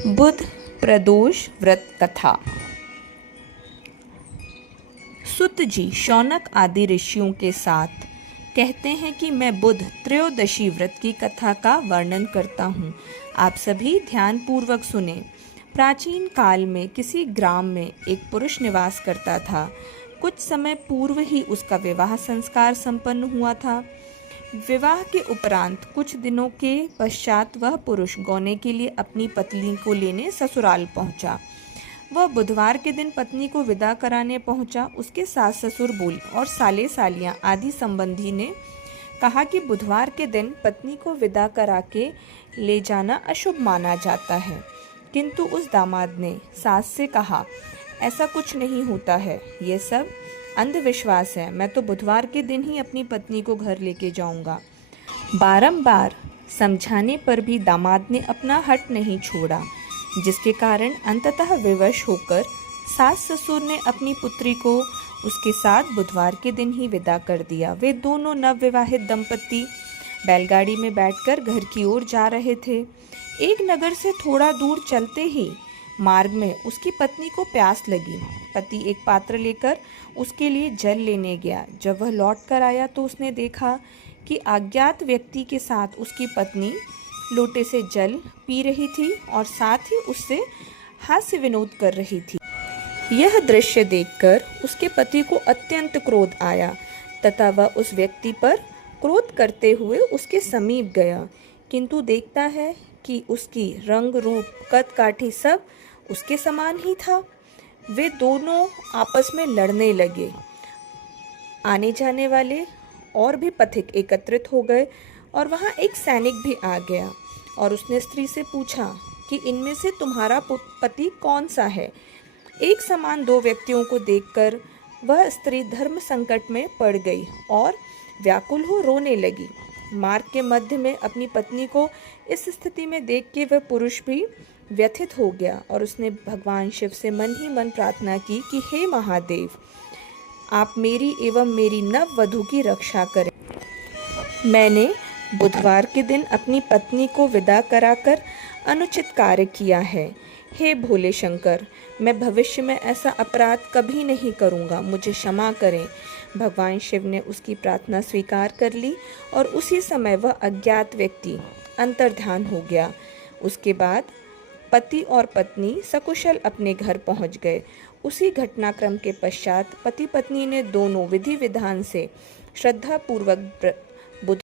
बुध प्रदोष व्रत कथा। सुत जी शौनक आदि ऋषियों के साथ कहते हैं कि मैं बुध त्रयोदशी व्रत की कथा का वर्णन करता हूँ। आप सभी ध्यान पूर्वक सुने। प्राचीन काल में किसी ग्राम में एक पुरुष निवास करता था। कुछ समय पूर्व ही उसका विवाह संस्कार संपन्न हुआ था। विवाह के उपरांत कुछ दिनों के पश्चात वह पुरुष गौने के लिए अपनी पत्नी को लेने ससुराल पहुंचा। वह बुधवार के दिन पत्नी को विदा कराने पहुंचा। उसके सास ससुर बोल और साले सालियां आदि संबंधी ने कहा कि बुधवार के दिन पत्नी को विदा करा के ले जाना अशुभ माना जाता है। किंतु उस दामाद ने सास से कहा, ऐसा कुछ नहीं होता है, ये सब अंधविश्वास है। मैं तो बुधवार के दिन ही अपनी पत्नी को घर लेके जाऊंगा। बारंबार समझाने पर भी दामाद ने अपना हट नहीं छोड़ा, जिसके कारण अंततः विवश होकर सास ससुर ने अपनी पुत्री को उसके साथ बुधवार के दिन ही विदा कर दिया। वे दोनों नवविवाहित दंपति बैलगाड़ी में बैठकर घर की ओर जा रहे थे। एक नगर से थोड़ा दूर चलते ही मार्ग में उसकी पत्नी को प्यास लगी। पति एक पात्र लेकर उसके लिए जल लेने गया। जब वह लौट कर आया तो उसने देखा कि अज्ञात व्यक्ति के साथ उसकी पत्नी लोटे से जल पी रही थी और साथ ही उससे हास्य विनोद कर रही थी। यह दृश्य देखकर उसके पति को अत्यंत क्रोध आया तथा वह उस व्यक्ति पर क्रोध करते हुए उसके समीप गया। किंतु देखता है कि उसकी रंग रूप कद काठी सब उसके समान ही था। वे दोनों आपस में लड़ने लगे। आने जाने वाले और भी पथिक एकत्रित हो गए और वहाँ एक सैनिक भी आ गया और उसने स्त्री से पूछा कि इनमें से तुम्हारा पति कौन सा है। एक समान दो व्यक्तियों को देखकर वह स्त्री धर्म संकट में पड़ गई और व्याकुल हो रोने लगी। मार्ग के मध्य में अपनी पत्नी को इस स्थिति में देख के वह पुरुष भी व्यथित हो गया और उसने भगवान शिव से मन ही मन प्रार्थना की कि हे महादेव, आप मेरी एवं मेरी नव वधू की रक्षा करें। मैंने बुधवार के दिन अपनी पत्नी को विदा कराकर अनुचित कार्य किया है। हे भोले शंकर, मैं भविष्य में ऐसा अपराध कभी नहीं करूँगा, मुझे क्षमा करें। भगवान शिव ने उसकी प्रार्थना स्वीकार कर ली और उसी समय वह अज्ञात व्यक्ति अंतर्ध्यान हो गया। उसके बाद पति और पत्नी सकुशल अपने घर पहुंच गए। उसी घटनाक्रम के पश्चात पति पत्नी ने दोनों विधि विधान से श्रद्धापूर्वक